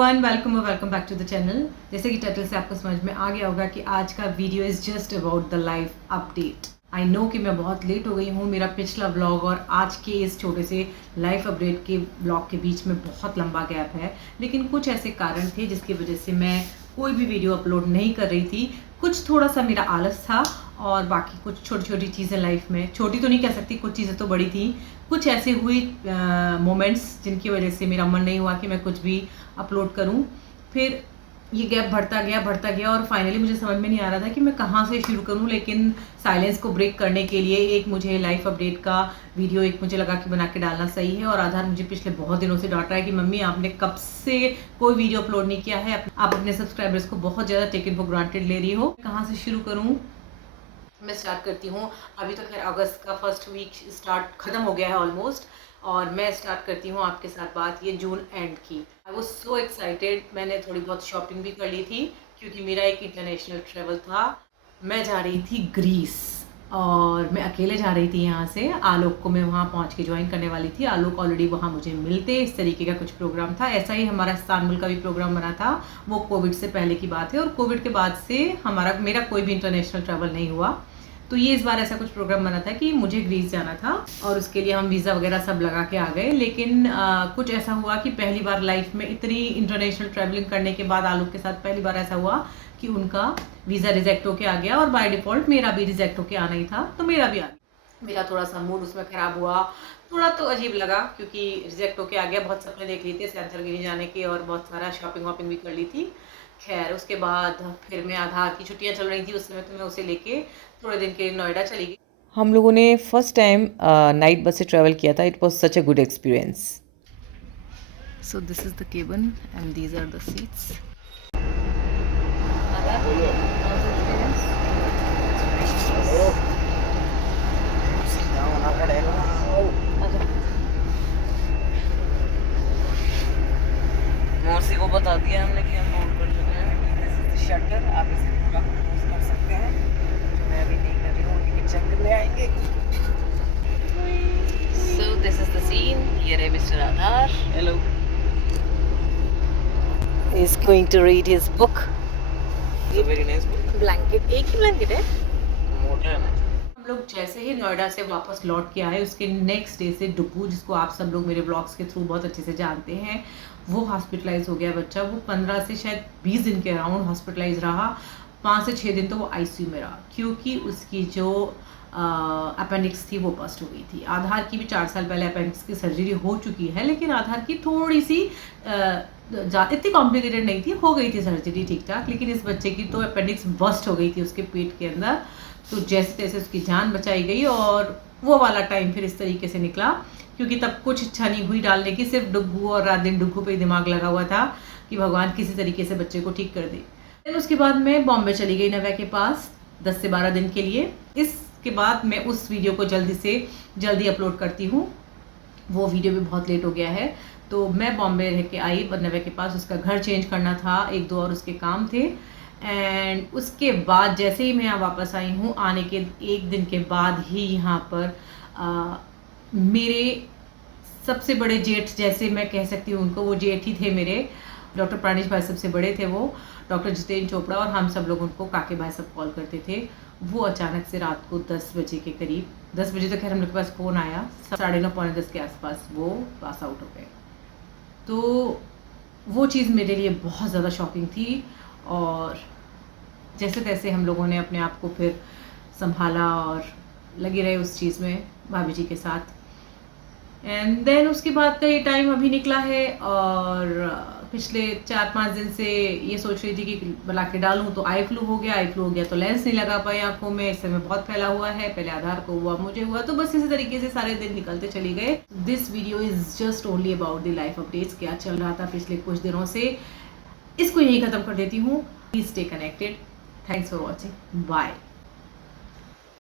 Everyone, welcome back to the channel. जैसे कि title से आपको समझ में आ गया होगा कि आज का video is just about the life update. I know कि मैं बहुत लेट हो गई हूँ। मेरा पिछला व्लॉग और आज के इस छोटे से लाइफ अपडेट के व्लॉग के बीच में बहुत लंबा गैप है, लेकिन कुछ ऐसे कारण थे जिसकी वजह से मैं कोई भी वीडियो अपलोड नहीं कर रही थी। कुछ थोड़ा सा मेरा आलस था और बाकी कुछ छोटी छोटी चीज़ें लाइफ में, छोटी तो नहीं कह सकती, कुछ चीज़ें तो बड़ी थी। कुछ ऐसे हुई मोमेंट्स जिनकी वजह से मेरा मन नहीं हुआ कि मैं कुछ भी अपलोड करूं। फिर ये गैप बढ़ता गया और फाइनली मुझे समझ में नहीं आ रहा था कि मैं कहाँ से शुरू करूं। लेकिन साइलेंस को ब्रेक करने के लिए एक मुझे लाइफ अपडेट का वीडियो एक मुझे लगा कि बना के डालना सही है। और आधार मुझे पिछले बहुत दिनों से डांट रहा है कि मम्मी आपने कब से कोई वीडियो अपलोड नहीं किया है, आप अपने सब्सक्राइबर्स को बहुत ज़्यादा टेकन फॉर ग्रांटेड ले रही हो। कहाँ से शुरू करूँ? मैं स्टार्ट करती हूँ। अभी तो खैर अगस्त का फर्स्ट वीक स्टार्ट ख़त्म हो गया है ऑलमोस्ट, और मैं स्टार्ट करती हूँ आपके साथ बात ये जून एंड की। I was so excited. मैंने थोड़ी बहुत शॉपिंग भी कर ली थी क्योंकि मेरा एक इंटरनेशनल ट्रेवल था। मैं जा रही थी ग्रीस और मैं अकेले जा रही थी यहाँ से। आलोक को मैं वहाँ पहुँच के ज्वाइन करने वाली थी। आलोक ऑलरेडी वहाँ मुझे मिलते, इस तरीके का कुछ प्रोग्राम था। ऐसा ही हमारा इस्तांबुल का भी प्रोग्राम बना था, वो कोविड से पहले की बात है। और कोविड के बाद से मेरा कोई भी इंटरनेशनल ट्रैवल नहीं हुआ। तो ये इस बार ऐसा कुछ प्रोग्राम बना था कि मुझे ग्रीस जाना था और उसके लिए हम वीज़ा वगैरह सब लगा के आ गए। लेकिन कुछ ऐसा हुआ कि पहली बार लाइफ में इतनी इंटरनेशनल ट्रैवलिंग करने के बाद आलोक के साथ पहली बार ऐसा हुआ कि उनका वीज़ा रिजेक्ट होके आ गया और बाय डिफ़ॉल्ट मेरा भी रिजेक्ट होके आना ही था, तो मेरा भी आ गया। मेरा थोड़ा सा मूड उसमें ख़राब हुआ, थोड़ा तो अजीब लगा क्योंकि रिजेक्ट होके आ गया। बहुत सपने देख लिए थे सैंथरगिरी जाने के और बहुत सारा शॉपिंग वॉपिंग भी कर ली थी। खैर उसके बाद फिर मैं आधार की छुट्टियां चल रही थी उस समय, तो मैं उसे लेके थोड़े दिन के लिए नोएडा चली गई। हम लोगों ने फर्स्ट टाइम नाइट बस से ट्रैवल किया था। It was such a good experience. So this is the cabin and these are the seats. मौसी को बता दिया हमने कि हम नोट कर चुके हैं। दिस इज द शटर, आप इसे पूरा क्लोज कर सकते हैं। जो मैं अभी नहीं कर रही हूँ, टिकट चेक करने आएंगे। So this is the scene. ये रहे mister Aadhaar. Hello. Is going to read his book. Very nice book. Blanket, एक ही ब्लैंकेट है, मोटा है ना। हम लोग जैसे ही नोएडा से वापस लौट के आए, उसके नेक्स्ट डे से डुब्बू, जिसको आप सब लोग मेरे ब्लॉग्स के थ्रू बहुत अच्छे से जानते हैं, वो हॉस्पिटलाइज हो गया बच्चा। वो 15 से शायद 20 दिन के अराउंड हॉस्पिटलाइज रहा। 5 से 6 दिन तो वो आईसीयू में रहा क्योंकि उसकी जो अपेंडिक्स थी वो बस्ट हो गई थी। आधार की भी 4 साल पहले अपेंडिक्स की सर्जरी हो चुकी है, लेकिन आधार की थोड़ी सी इतनी कॉम्प्लिकेटेड नहीं थी, हो गई थी सर्जरी ठीक ठाक। लेकिन इस बच्चे की तो अपेंडिक्स बस्ट हो गई थी उसके पेट के अंदर। तो जैसे तैसे उसकी जान बचाई गई और वो वाला टाइम फिर इस तरीके से निकला क्योंकि तब कुछ इच्छा नहीं हुई डालने की, सिर्फ डुग्गू और रात दिन डुग्गू पे दिमाग लगा हुआ था कि भगवान किसी तरीके से बच्चे को ठीक कर दे। फिर उसके बाद मैं बॉम्बे चली गई नव्या के पास 10 से 12 दिन के लिए। इसके बाद मैं उस वीडियो को जल्दी से जल्दी अपलोड करती हूँ। वो वीडियो भी बहुत लेट हो गया है। तो मैं बॉम्बे रह के आई नव्या के पास, उसका घर चेंज करना था, 1-2 और उसके काम थे। एंड उसके बाद जैसे ही मैं यहाँ वापस आई हूँ, आने के 1 दिन के बाद ही यहाँ पर मेरे सबसे बड़े जेठ, जैसे मैं कह सकती हूँ उनको, वो जेठ ही थे मेरे। डॉक्टर प्राणेश भाई सबसे बड़े थे, वो डॉक्टर जितेंद्र चोपड़ा, और हम सब लोग उनको काके भाई सब कॉल करते थे। वो अचानक से रात को 10 बजे के करीब, 10 बजे तो खैर हम लोग के पास फ़ोन आया, 9:30 पौने 10 के आसपास वो पास आउट हो गए। तो वो चीज़ मेरे लिए बहुत ज़्यादा शॉकिंग थी। और जैसे तैसे हम लोगों ने अपने आप को फिर संभाला और लगे रहे उस चीज़ में भाभी जी के साथ। एंड देन उसके बाद का ये टाइम अभी निकला है और पिछले 4-5 दिन से ये सोच रही थी कि बना के डालूं, तो आई फ्लू हो गया तो लेंस नहीं लगा पाई आंखों में। इस समय बहुत फैला हुआ है, पहले आधार को हुआ, मुझे हुआ, तो बस इसी तरीके से सारे दिन निकलते चले गए। This video is just only about the life updates, क्या चल रहा था पिछले कुछ दिनों से। इसको यही ख़त्म कर देती हूँ। Please stay connected. Thanks for watching. Bye.